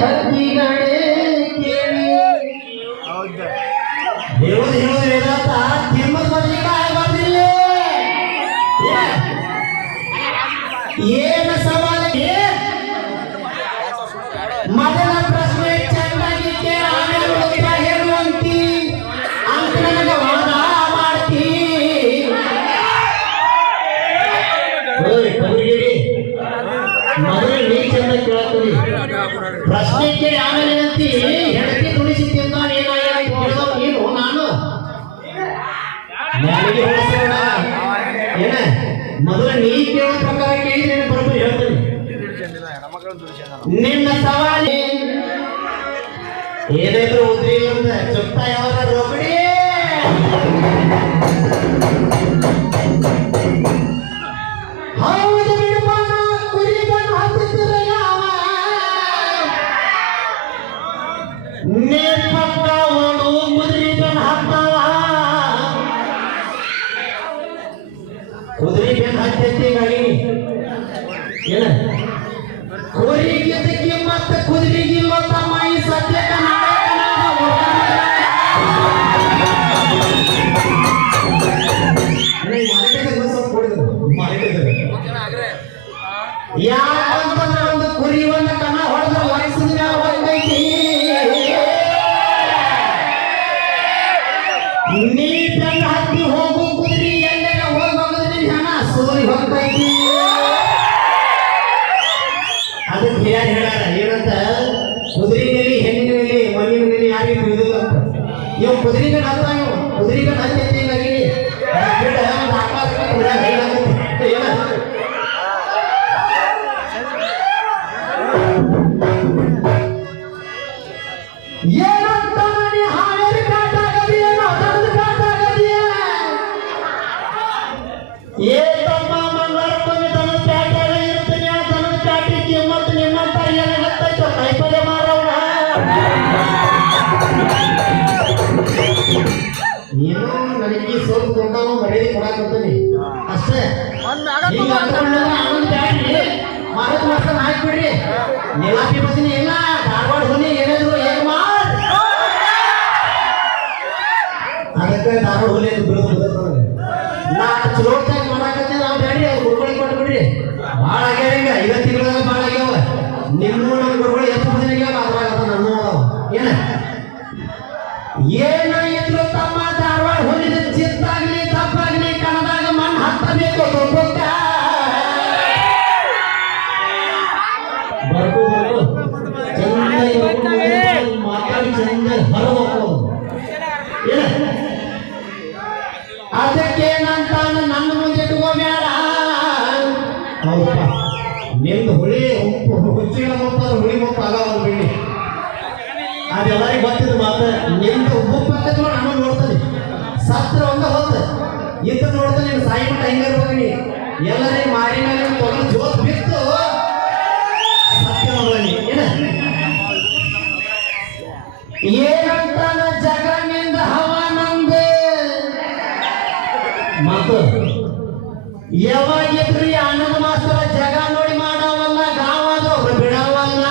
ಹಕ್ಕಿಗಳೇ ಕೇಳಿ ಹೇಳೋದು ವೇದಾಂತ ತಿಮ್ಮದ ಬದಲಿಗೆ ಬರ್ದಿಲ್ಲ ಏನು ಸವಾಲ ಮೊದಲ ಪ್ರಶ್ನೆ ಚೆನ್ನಾಗಿ ಕೇಳ ಆಮೇಲೆ ಉತ್ತರ ಹೇಳುವಂತಿ ಅಂತ ನನಗೆ ವಾದ ಮಾಡ್ತಿ ಮೊದಲು ನೀ ಚಂದ ಕೇಳ್ತೀವಿ ಪ್ರಶ್ನೆ ಕೇಳಿ ಆಮೇಲೆ ಏನಂತಿ ಹೆಂಡತಿ ತುಳಿಸಿ ತಿಂದಾನ ನೀನು ನಾನು ನನಗೆ ಏನ ಮೊದಲು ನೀ ಕೇಳೋ ಪ್ರಕಾರ ಕೇಳಿ ನಾನು ಬರೋದು ಹೇಳ್ತೀನಿ ನಿನ್ನ ಸವಾಲಿ ಏನಾದ್ರು ಉದ್ರಿ ಇಲ್ಲ ಚುಪ್ತ ಯಾವಾಗ ರೋಬಡಿ ಹೌದು ಬಿಡಬಾನ ಕುರಿಗನ್ ಹಾಕುತ್ತಿರ ಯಾವ ನೇ ಪಕ್ಕ ಓಡು ಕುದುರೆಗನ್ ಹಾಕ್ತಾವ ಕುದುರೆ ಬೆನ್ ಹತ್ತೈತಿ ಗಾಡಿ ಏನ ಕುರಿಗೆ ಮತ್ತೆ ಕುದುರೆಗಿಲ್ವ ತಮ್ಮ ಈ ಸದ್ಯಕ್ಕೆ ಯಾಕಂತಂದ್ರೆ ಒಂದು ಕುರಿ ಒಂದು ಕಣ ಹೊಡೆದ್ರೆ ವಯಸ್ಸಿನ ಹೊಂದೈತಿ ನೀ ಬೆನ್ನ ಹತ್ತಿ ಹೋಗು ಕುದುರೆ ಎಲ್ಲೆಲ್ಲ ಹೋಗೋದ್ರಿ ಜನ ಸೋರಿ ಹೊಂದೈತಿ ಅದಕ್ಕೆ ಹೇಳ್ಯಾರ ಏನಂತ ಕುದುರೆನಲ್ಲಿ ಹೆಣ್ಣಿನಲ್ಲಿ ಮಣ್ಣಿನಲ್ಲಿ ಯಾರಿಗೂ ಇರುದಿಲ್ಲ ಅಂತ ಇವ್ ಕುದುರೆಗೆ ಹತ್ತಾಗ ಕುದುರೆಗೆ ಹತ್ತೈತಿ ಹೀಗಾಗಿ ಒಂದು ಆಕಾಶ ಏನ ಏನಂತ ನೀ ಹಾಳೇರಿ ಕಾಟಾಗದಿಯೇನೋ ತನದ ಕಾಟಾಗದಿಯೇ ಏ ತಮ್ಮ ಮಂಗಳಕ್ಕೊಮ್ಮೆ ತನದ ಕಾಟಾಗ ಇರ್ತೀನಿ ಆ ತನದ ಕಾಟಿಗೆ ಮತ್ತು ನಿಮ್ಮಂತ ಏನು ಹತ್ತೈತೋ ಕೈಪಲ್ಯ ಮಾರವ್ರ ಏನೋ ನನಗೆ ಸ್ವಲ್ಪ ದೊಡ್ಡವ ಮರ್ಯಾದೆ ಕೊಡಾಕಂತೀನಿ ಅಷ್ಟೇ ಈಗ ಆನಂದ ಬ್ಯಾಡ್ರಿ ಮಾರತ್ ಮಾಸ್ತರ ಹಾಕ್ಬಿಡ್ರಿ ನೀಲಾಪಿ ಬಸ್ಸಿನ ಇಲ್ಲ ಧಾರವಾಡ ಹುಲಿ ಏನಾದ್ರು ಏನು ಮಾಡ್ ಅದಕ್ಕೆ ಧಾರವಾಡ ಹುಲಿ ಅಂತ ಬಿಡೋದು ನಾ ಚಲೋಟಾಗಿ ಮಾಡಾಕತ್ತೆ ನಾವು ಬ್ಯಾಡ್ರಿ ಅವ್ರು ಗುರುಗಳಿಗೆ ಕೊಟ್ಬಿಡ್ರಿ ಭಾಳ ಆಗ್ಯಾವ ಈಗ 5 ತಿಂಗಳಾಗ ಭಾಳ ಆಗ್ಯಾವ ನಿಮ್ಮ ನಮ್ಮ ಗುರುಗಳು ಎಷ್ಟು ದಿನ ಅದ್ರಾಗ ನಮ್ಮ ಏನ ಏನ ಇದ್ರು ತಮ್ಮ ಧಾರವಾಡ ಹುಲಿದ ಚಿತ್ತಾಗ್ಲಿ ತಪ್ಪಾಗ್ಲಿ ಕಣದಾಗ ಮಣ್ಣು ಹತ್ತಬೇಕು ತೊಗೊಕ್ಕ ಅದಕ್ಕೇನಂತ ನನ್ನ ಮುಂದೆ ಇಟ್ಕೋಬೇಡ ಹೌದಪ್ಪ ನಿಮ್ದು ಹುಳಿ ಹುಚ್ಚಿನ ಮುಪ್ಪ ಹುಳಿ ಮುಪ್ಪ ಆಗವಲ್ಲ ಬಿಡಿ ಅದೆಲ್ಲರಿಗೂ ಗೊತ್ತಿದ್ದು ಮಾತ್ರ ನಿಮ್ದು ಉಪ್ಪು ಪಕ್ಕ ನಾನು ನೋಡ್ತಾನೆ ಸತ್ರ ಒಂದ ಹೋದ ಇದ್ದು ನೋಡ್ತಾನೆ ನೀವು ಸಾಯಿ ಮಟ್ಟ ಹಿಂಗಿರ್ಬೇಕು ಎಲ್ಲರಿಗೂ ಮಾರಿ ಮೇಲೆ ತೊಗೊಂಡು ಜೋತ್ ಬಿತ್ತು ಸತ್ಯ ನೋಡ್ಬನ್ನಿ ಏನಂತಾನ ಜಗನಿಂದ ಹವಾನಂದ ಮತ್ತು ಯಾವಾಗಿದ್ರು ಆನಂದ ಮಾಸ್ತರ ಜಗ ನೋಡಿ ಮಾಡವಲ್ಲ ಗಾವದವ್ರು ಬಿಡವಲ್ಲ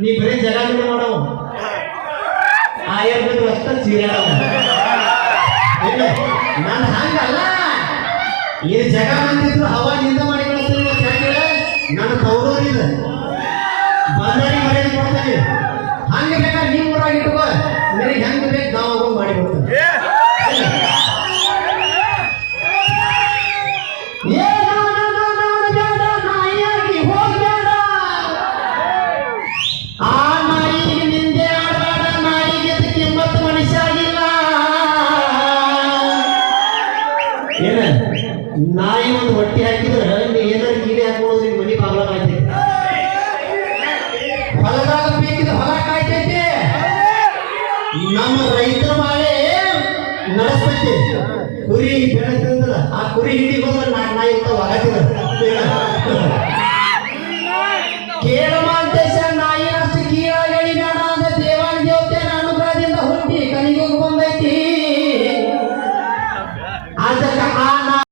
ನೀ ಬರೀ ಜಗ ನೋಡಿ ಮಾಡವ ಆಯುರ್ವೇದ ವಸ್ತ ಸೀರಾಡವ ನಾನು ಹಂಗಲ್ಲ ಈ ಜಗ ಬಂದಿದ್ರು ಹವಾ ನಿಂದ ಮಾಡಿ ಕಳಿಸ್ತೀನಿ ನನ್ನ ತೌರೂರಿದೆ ಬಂದಾರಿ ಮರ್ಯಾದೆ ಕೊಡ್ತೇನೆ ಹಂಗೆ ಬೇಕಾದ್ರೆ ನೀವು ಊರಾಗಿ ಇಟ್ಕೋ ನಿನಗೆ ಹೆಂಗೆ ಬೇಕು ನಾವು ಮಾಡಿ ಕೊಡ್ತೇನೆ ಆ ನಾಯಿಗೆ ನಿಂದೆ ಆಡಬೇಡ ನಾಯಿಗೆ ಕಿಮ್ಮತ್ತು ಮನುಷ್ಯ ಆಗಿಲ್ಲ ಏನ ನಾಯಿ ಒಂದು ಹೊಟ್ಟೆ ಹಾಕಿದ್ರೆ ಏನಾದ್ರು ಕೀಡೆ ಹಾಕೋದ್ರಿ ಮನಿ ಬಾಗ್ಲ ಕಾಯ್ತೈತಿ ಹೊಲದಾಗ ಬೇಕಿದ್ರೆ ಹೊಲ ಕಾಯ್ತೈತಿ ನಮ್ಮ ರೈತರ ಬಾಳೆ ನಡೆಸ್ತೈತಿ ಕುರಿ ಬೆಳೆದಂದ್ರ ಆ ಕುರಿ ಹಿಡಿಗೆ ಹೋದ್ರೆ ನಾಯಿ ಅಂತ ಹೊರಟಿದ